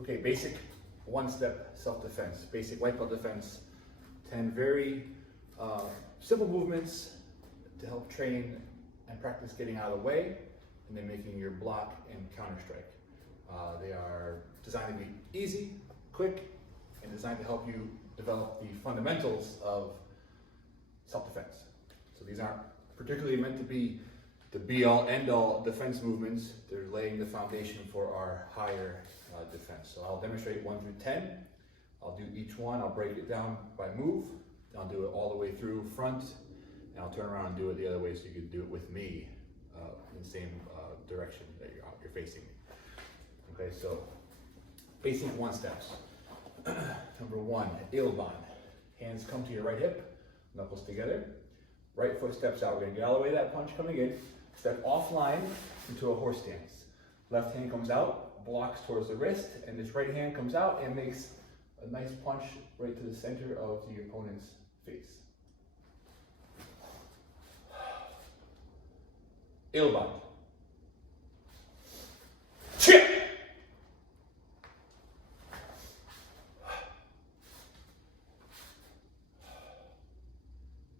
Okay, basic one-step self-defense, basic white belt defense. 10 very simple movements to help train and practice getting out of the way and then making your block and counter strike. They are designed to be easy, quick, and designed to help you develop the fundamentals of self-defense. So these aren't particularly meant to be the be-all, end-all defense movements. They're laying the foundation for our higher defense. So I'll demonstrate 1 through 10. I'll do each one. I'll break it down by move. I'll do it all the way through front, and I'll turn around and do it the other way so you can do it with me in the same direction that you're facing. Okay, so basic one steps. Number 1, Ilban. Hands come to your right hip, knuckles together. Right foot steps out. We're going to get all the way to that punch coming in. Step offline into a horse stance. Left hand comes out, blocks towards the wrist, and this right hand comes out and makes a nice punch right to the center of the opponent's face. Ilban. Chip.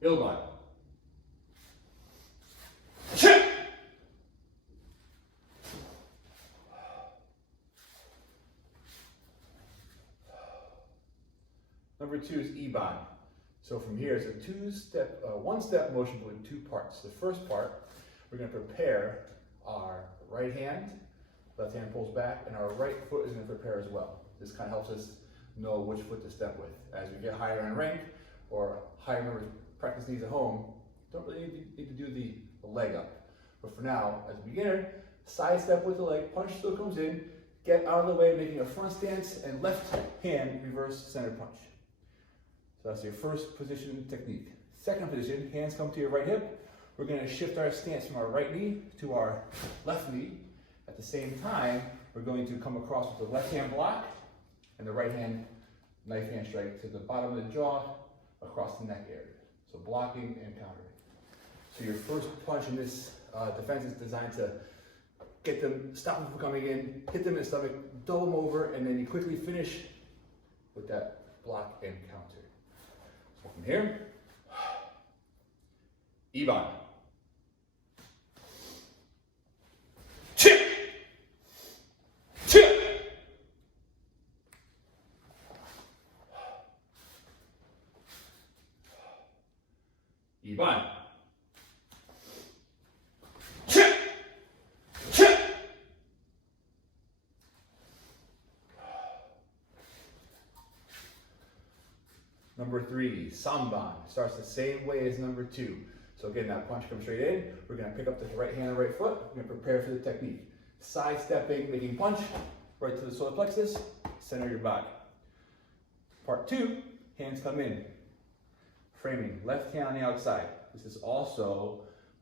Ilban. Chip. Number 2 is Iban. So from here, it's a one-step motion with 2 parts. The first part, we're going to prepare our right hand, left hand pulls back, and our right foot is going to prepare as well. This kind of helps us know which foot to step with. As we get higher in rank, or higher numbers practice these at home, don't really need to do the leg up. But for now, as a beginner, side step with the leg, punch still comes in, get out of the way, making a front stance, and left hand reverse center punch. So that's your first position technique. Second position, hands come to your right hip. We're going to shift our stance from our right knee to our left knee. At the same time, we're going to come across with the left hand block and the right hand knife hand strike to the bottom of the jaw across the neck area. So blocking and countering. So your first punch in this defense is designed to get them, stop them from coming in, hit them in the stomach, double them over, and then you quickly finish with that block and counter. So from here, Iban. Chip. Chip. Iban. Chip. Chip. Number 3, Samban. Starts the same way as number 2. So again, that punch comes straight in. We're going to pick up the right hand and right foot. We're going to prepare for the technique. Side stepping, making punch, right to the solar plexus, center your body. Part 2, hands come in. Framing, left hand on the outside. This is also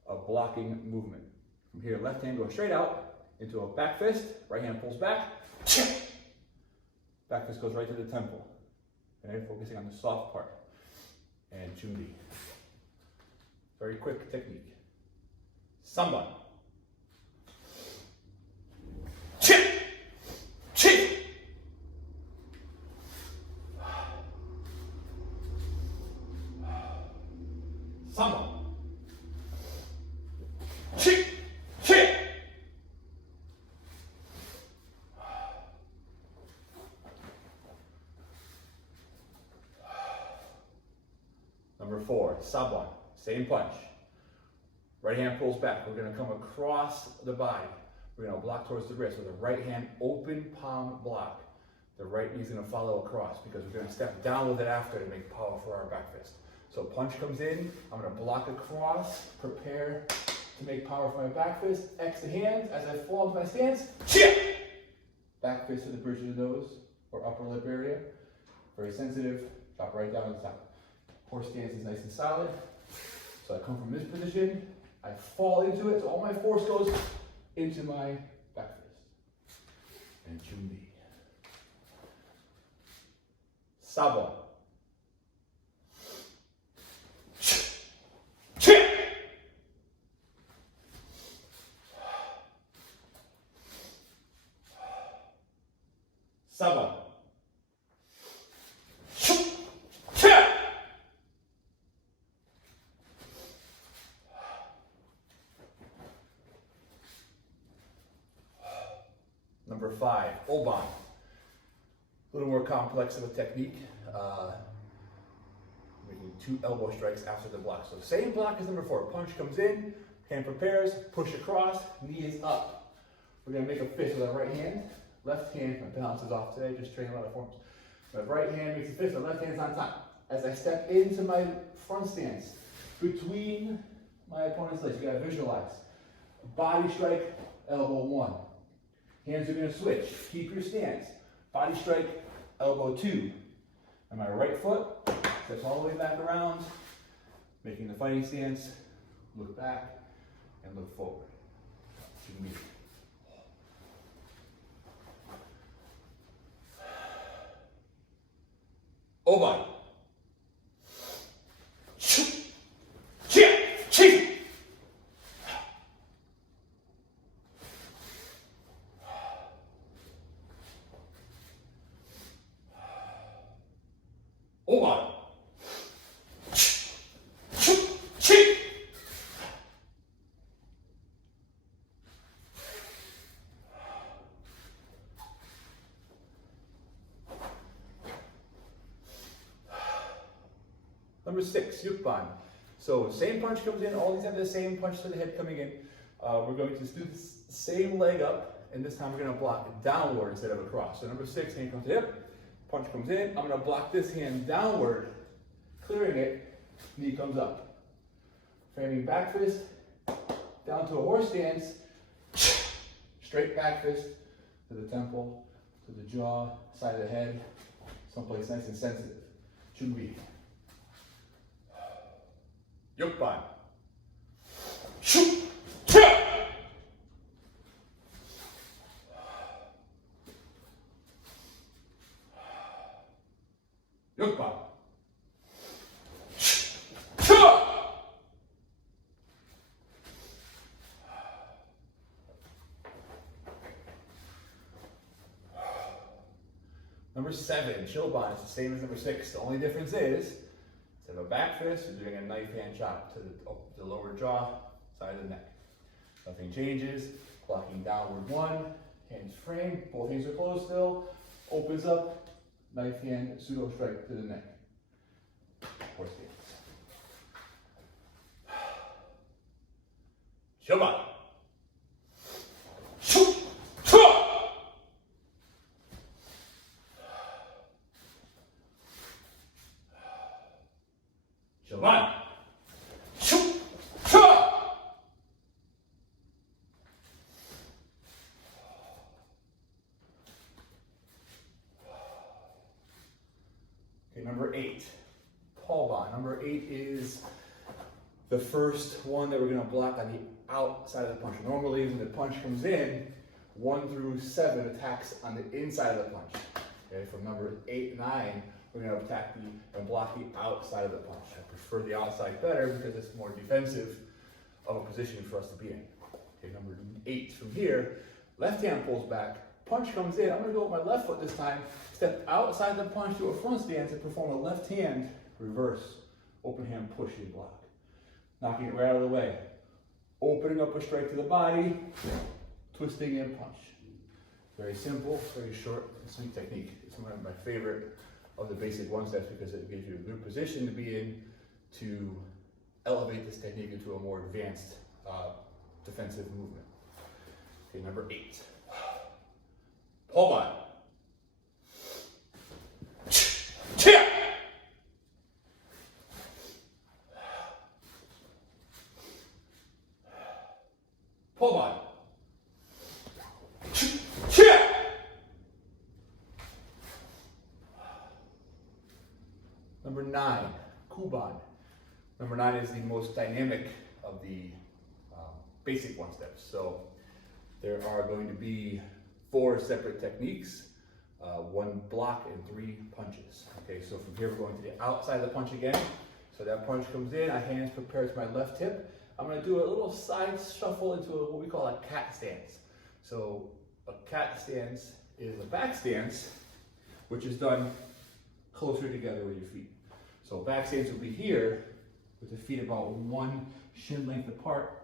a blocking movement. From here, left hand goes straight out into a back fist, right hand pulls back, back fist goes right to the temple. Okay, focusing on the soft part. And Chundi. Very quick technique. Samban. Chip. Chip. Samban. Chip. Chip. Number 4, Saban. Same punch. Right hand pulls back. We're going to come across the body. We're going to block towards the wrist with a right hand open palm block. The right knee is going to follow across because we're going to step down with it after to make power for our back fist. So punch comes in. I'm going to block across, prepare to make power for my back fist. X the hands as I fall into my stance. Chip! Back fist to the bridge of the nose or upper lip area. Very sensitive. Drop right down to the top. Horse stance is nice and solid. So I come from this position, I fall into it, so all my force goes into my back fist. And Chundi. Saban. Chip. 7. Number 5, Oban. A little more complex of a technique. Making 2 elbow strikes after the block. So same block as number 4. Punch comes in, hand prepares, push across, knee is up. We're going to make a fist with our right hand. Left hand, my balance is off today, just training a lot of forms. My right hand makes a fist, my left hand's on top. As I step into my front stance, between my opponent's legs, you got to visualize. Body strike, elbow 1. Hands are going to switch. Keep your stance. Body strike, elbow 2. And my right foot steps all the way back around, making the fighting stance. Look back and look forward. Oban. Oban. Number 6, Yukban. So same punch comes in, all these have the same punch to the head coming in. We're going to do the same leg up, and this time we're going to block it downward instead of across. So number 6, hand comes to hip, punch comes in, I'm going to block this hand downward, clearing it, knee comes up. Framing back fist, down to a horse stance, straight back fist to the temple, to the jaw, side of the head, someplace nice and sensitive. Chunbi. Yukban. Yukban. Number 7, Shoban, is the same as number 6. The only difference is, instead of a back fist, you're doing a knife hand chop to the lower jaw, side of the neck. Nothing changes. Blocking downward 1, hands framed, both hands are closed still, opens up, knife hand, pseudo strike to the neck. Horse stance. Shoban. Shoban. Okay, number 8, Palban. Number 8 is the first one that we're going to block on the outside of the punch. Normally, when the punch comes in, 1 through 7 attacks on the inside of the punch. Okay, from number 8 and 9, we're going to attack and block the outside of the punch. I prefer the outside better because it's more defensive of a position for us to be in. Okay, number 8 from here, left hand pulls back, punch comes in. I'm going to go with my left foot this time, step outside the punch to a front stance and perform a left hand reverse, open hand push and block. Knocking it right out of the way. Opening up a strike to the body, twisting in punch. Very simple, very short and sweet technique. It's one of my favorite of the basic one steps because it gives you a good position to be in to elevate this technique into a more advanced defensive movement. Okay, number 8. Palban. Palban. Number 9, Kuban. Number 9 is the most dynamic of the basic one steps. So there are going to be 4 separate techniques, 1 block and 3 punches. Okay, so from here we're going to the outside of the punch again. So that punch comes in, my hands prepare to my left hip. I'm going to do a little side shuffle into what we call a cat stance. So a cat stance is a back stance which is done closer together with your feet. So back stance will be here with the feet about one shin length apart,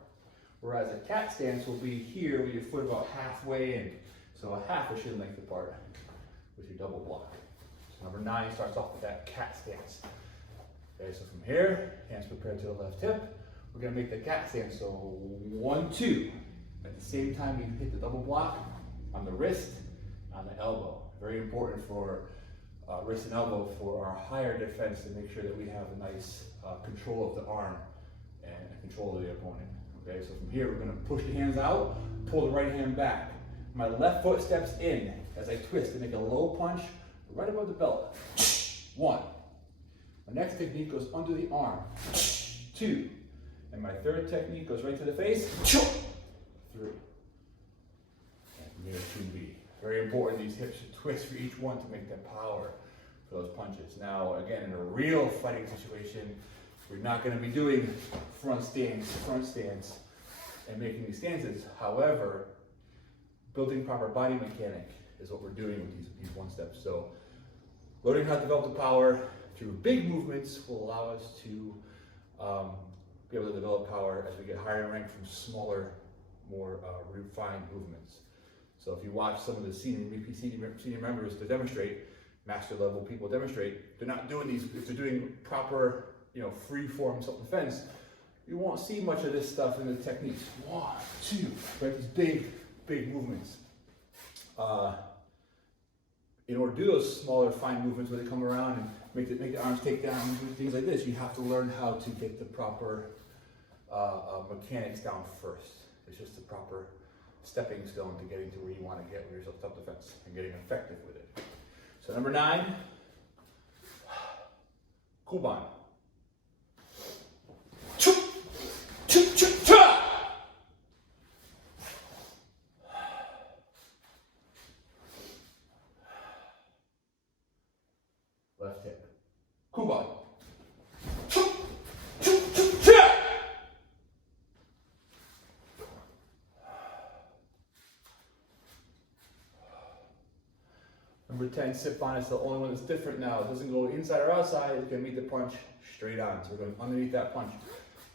whereas a cat stance will be here with your foot about halfway in, so a half a shin length apart with your double block. So number 9 starts off with that cat stance. Okay, so from here, hands prepared to the left hip. We're gonna make the cat stance, so 1, 2. At the same time, you hit the double block on the wrist, on the elbow. Very important for wrist and elbow for our higher defense to make sure that we have a nice control of the arm and control of the opponent. Okay, so from here, we're gonna push the hands out, pull the right hand back. My left foot steps in as I twist to make a low punch right above the belt. 1. My next technique goes under the arm. 2. And my third technique goes right to the face. 3. And near 2B. Very important, these hips should twist for each one to make that power for those punches. Now, again, in a real fighting situation, we're not going to be doing front stance, and making these stances. However, building proper body mechanic is what we're doing with these one steps. So, learning how to develop the power through big movements will allow us to be able to develop power as we get higher in rank from smaller, more refined movements. So if you watch some of the senior members to demonstrate, master level people demonstrate, they're not doing these, if they're doing proper, free form self-defense, you won't see much of this stuff in the techniques. 1, 2, right? These big movements. In order to do those smaller, fine movements where they come around and make the arms take down, things like this, you have to learn how to get the proper mechanics down first. It's just the proper stepping stone to getting to where you want to get with your self-defense and getting effective with it. So number 9, Kwan. Left hip. Kwan. Number 10, sit on. It's the only one that's different now. It doesn't go inside or outside. It's going to meet the punch straight on. So we're going underneath that punch.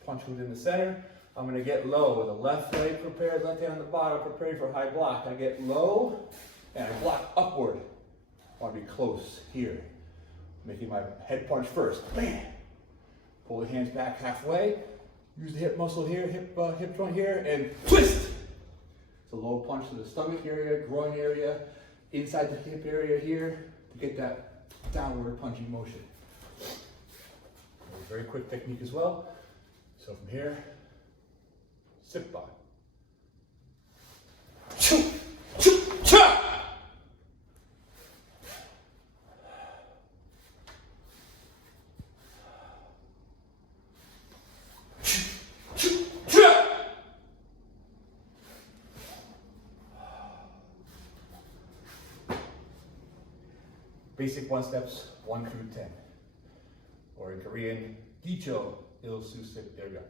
Punch within the center. I'm going to get low with the left leg prepared, left hand on the bottom, preparing for a high block. I get low and I block upward. I want to be close here. Making my head punch first. Bam! Pull the hands back halfway. Use the hip muscle here, hip joint here, and twist! It's a low punch to the stomach area, groin area, inside the hip area here to get that downward punching motion. Very quick technique as well. So from here, sit by. Basic 1 steps, 1 through 10. Or in Korean, Gicho Il Susik Derga.